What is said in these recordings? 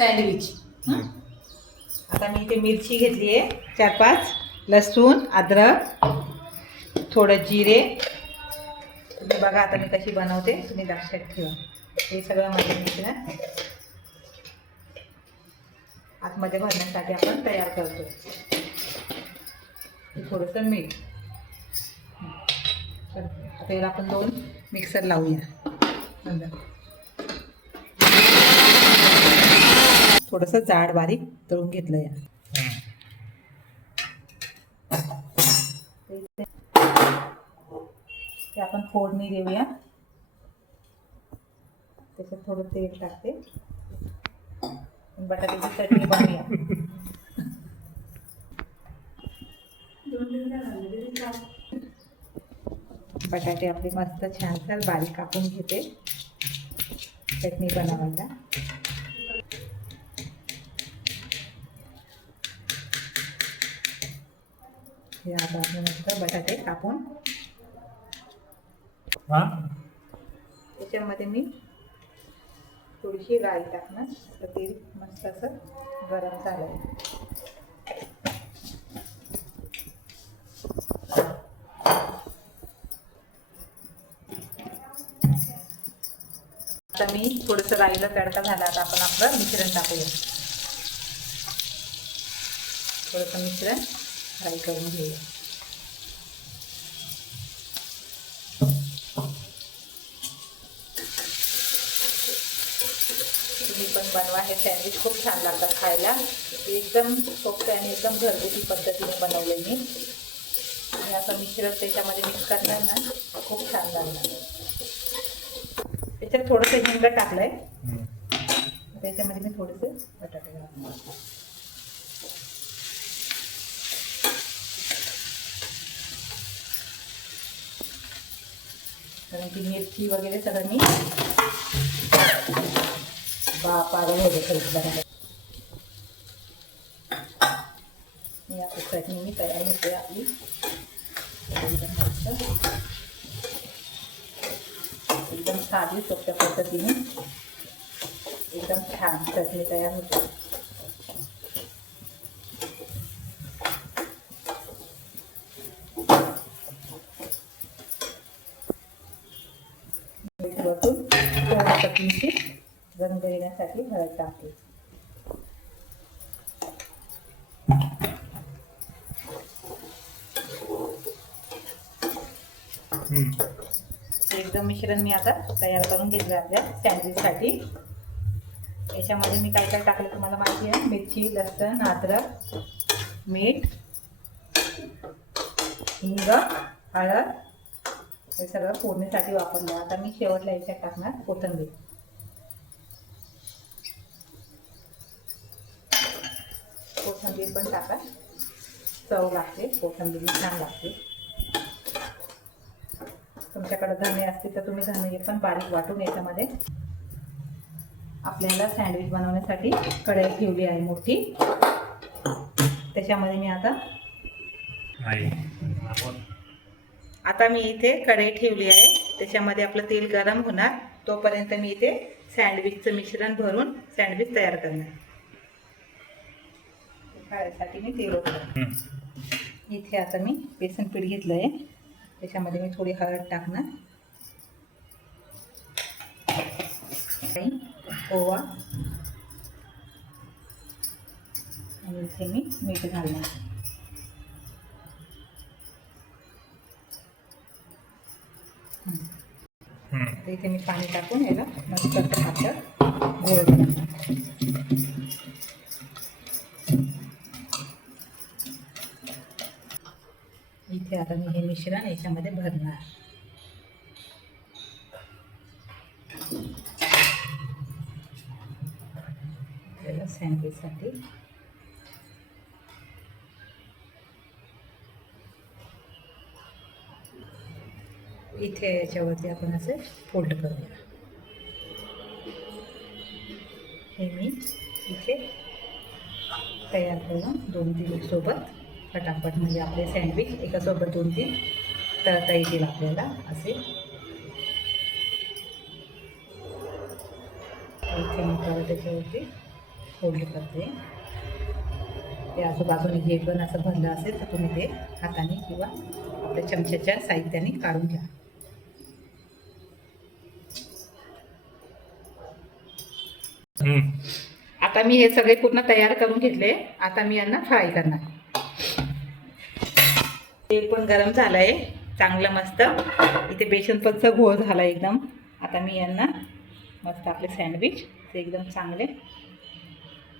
Sandwich. आता मी इथे मिरची घेतली आहे 4-5, लसूण, अद्रक, थोडं जिरे. तुम्ही बघा आता मी कशी बनवते, तुम्ही लक्षात ठेवा. हे सगळं माझं मिश्रण आतमध्ये भरण्यासाठी आपण तयार करतो. थोडंसं मीठ. आता याला आपण 2 मिक्सर लावूया. थोडंसं जाड बारीक तळून घेतलं या. ते आपण फोडणी देऊया. त्याच्यात थोडं तेल टाकते. बटाट्याची चटणी बनवूया. बटाटे आपले मस्त छान बारीक कापून घेते चटणी बनवायला. हे आता आपण मस्त बटाटे कापून त्याच्यामध्ये मी थोडीशी राई टाकणार. तर तेल मस्त असं गरम झालं. आता मी थोडंसं राईला तडका झाला. आता आपण आपलं मिश्रण टाकूया. थोडंसं मिश्रण फ्राय करून घेऊया. तुम्ही पण बनवा. हे सँडविच खूप छान लागतात खायला. एकदम सोपं आणि एकदम घरगुती पद्धतीने बनवले मी. आणि असं मिश्रण त्याच्यामध्ये मिक्स करणार ना, खूप छान लागणार. त्याच्यात थोडंसं हिंग टाकलंय. त्याच्यामध्ये मी थोडेसे बटाटे घालणार. कारण की मिरची वगैरे सगळं मी पाडून होते खरंच बघा. मी आता चटणी मी तयार होते आपली. एकदम साधी सोप्या पद्धतीने एकदम छान चटणी तयार होते. वरतून थोड्या चटणीची रंग येण्यासाठी हळद टाकते. एकदम मिश्रण मी आता तयार करून घेतलं आपल्या सँडविचसाठी. याच्यामध्ये मी काय काय टाकलं तुम्हाला माहिती आहे. मिरची, लसूण, अद्रक, मीठ, हिंग, हळद हे सगळं फोडणीसाठी वापरलं. आता मी शेवटला याच्यात टाकणार कोथिंबीर. कोथिंबीर पण टाका, चव लागते. कोथिंबीर छान लागते. तुमच्याकडे धने असतील तर तुम्ही धने पण बारीक वाटून याच्यामध्ये. आपल्याला सँडविच बनवण्यासाठी कढई ठेवली आहे मोठी. त्याच्यामध्ये मी आता मी इथे कढई ठेवली आहे. त्याच्यामध्ये आपलं तेल गरम होणार. तोपर्यंत मी इथे सँडविचचं मिश्रण भरून सँडविच तयार करणार. खाण्यासाठी मी तेल ओतलं. इथे आता मी बेसन पीठ घेतलं आहे. त्याच्यामध्ये मी थोडी हळद टाकणार. ओवा आणि इथे मी मीठ घालणार. इथे मी पाणी टाकून याला मस्त हातात गोळ करणार. इथे आता मी हे मिश्रण याच्यामध्ये भरणार. सँडविचसाठी इथे याच्यावरती आपण असे फोल्ड करूया. हे मी इथे तयार करून 2-3 सोबत फटाफट म्हणजे आपले सँडविच एकासोबत 2-3 तळता येतील आपल्याला असे. इथे मी परत त्याच्यावरती फोल्ड करते. ते आजूबाजूने जे पण असं भरलं असेल तर तुम्ही ते हाताने किंवा आपल्या चमच्याच्या साहित्याने काढून घ्या. आता मी हे सगळे पूर्ण तयार करून घेतले. आता मी यांना फ्राय करणार. तेल पण गरम झालं आहे चांगलं मस्त. इथे बेसनपणचा घोळ झाला एकदम. आता मी यांना मस्त आपले सँडविच ते एकदम चांगले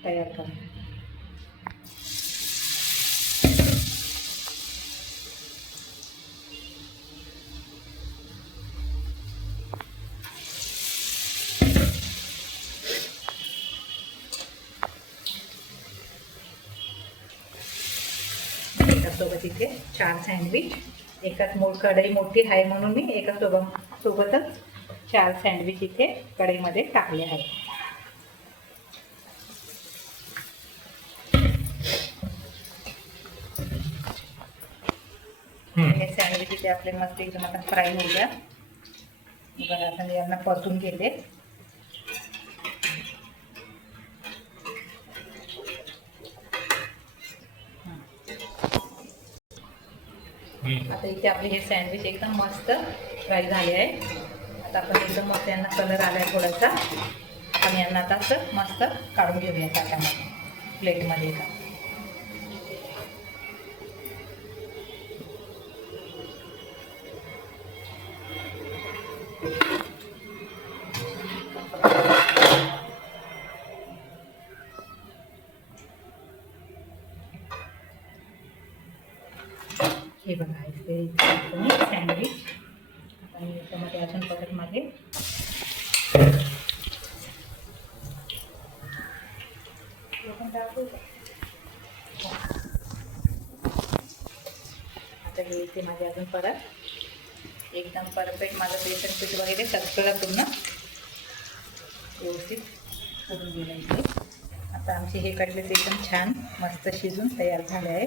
तयार करतो. एकासोबत इथे 4 सँडविच. एकाच कढई मोठी आहे म्हणून मी एका सोबतच 4 सँडविच इथे कढईमध्ये टाकले आहेत. हे सँडविच इथे आपले मस्त एकदम आता फ्राय होऊ द्या. बघा आता मी यांना परतून घेते. आता इथे आपले हे सँडविच एकदम मस्त फ्राय झाले आहे. आता आपण एकदम मस्त यांना कलर आला आहे थोडासा. आपण यांना आता असं मस्त काढून घेऊया ताटामध्ये प्लेटमध्ये. हे बघा इथे सँडविच. आता मी याच्यामध्ये अजून परत मागे आता हे इथे माझे अजून परत एकदम परफेक्ट माझं बेसन पीठ वगैरे सगळं पूर्ण व्यवस्थित करून गेलं इथे. आता आमचे हे काढले ते एकदम छान मस्त शिजून तयार झाले आहे.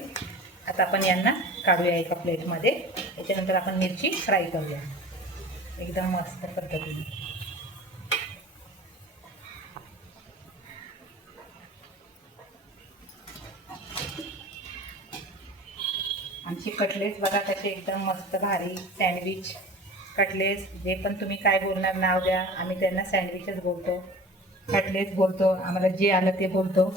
आता आपण यांना काढूया एका प्लेटमध्ये. याच्यानंतर आपण मिरची फ्राय करूया एकदम मस्त पद्धतीने. आमचे कटलेस बघा कसे एकदम मस्त भारी सँडविच कटलेस जे पण तुम्ही काय बोलणार नाव द्या. आम्ही त्यांना सँडविचच बोलतो, कटलेस बोलतो, आम्हाला जे आलं ते बोलतो.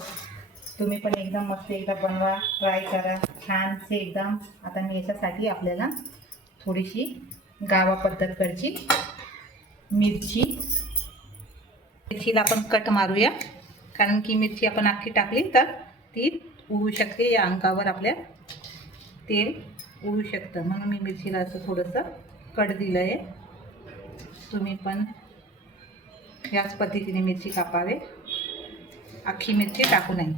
तुम्ही पण एकदम मस्त एकदा बनवा, ट्राय करा छानसे एकदम. आता मी याच्यासाठी आपल्याला थोडीशी गावा पद्धतकडची मिरचीला आपण कट मारूया. कारण की मिरची आपण अख्खी टाकली तर ती उडू शकते. या अंगावर आपल्या तेल उडू शकतं म्हणून मी मिरचीला असं थोडंसं कट दिलं आहे. तुम्ही पण याच पद्धतीने मिरची कापावे, अख्खी मिरची टाकू नये.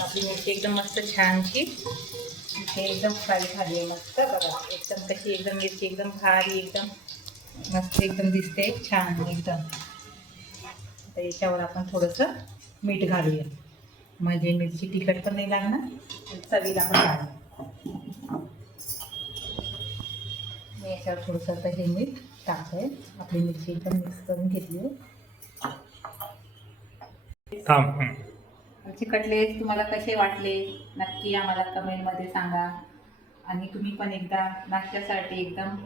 आपली मिरची एकदम मस्त छानशी इथे एकदम फ्राय झाली आहे मस्त. बघा एकदम कशी एकदम मिरची एकदम भारी एकदम मस्त एकदम दिसते छान एकदम. आता याच्यावर आपण थोडंसं मीठ घालूया म्हणजे मिरची तिखट पण नाही लागणार आणि चवीला पण लागणार. मी याच्यावर थोडंसं आता हे मीठ टाकतोय. आपली मिरची एकदम मिक्स करून घेतली आहे. आमचे कटलेस तुम्हाला कसे वाटले नक्की आम्हाला कमेंटमध्ये सांगा. आणि तुम्ही पण एकदा नाश्त्यासाठी एकदम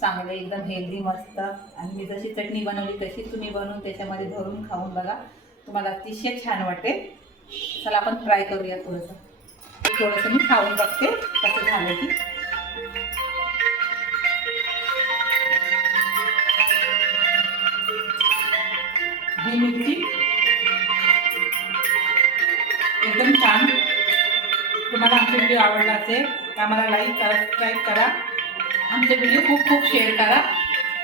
चांगले एकदम हेल्दी मस्त आणि मी जशी चटणी बनवली तशीच तुम्ही बनवून त्याच्यामध्ये भरून खाऊन बघा, तुम्हाला अतिशय छान वाटेल. चला आपण ट्राय करूया. थोडंसं मी खाऊन बघते कसं झालं की. ही मिरची एकदम छान. तुम्हाला आमचा व्हिडिओ आवडला असेल तर आम्हाला लाईक करा, सबस्क्राईब करा, आमचे व्हिडिओ खूप खूप शेअर करा.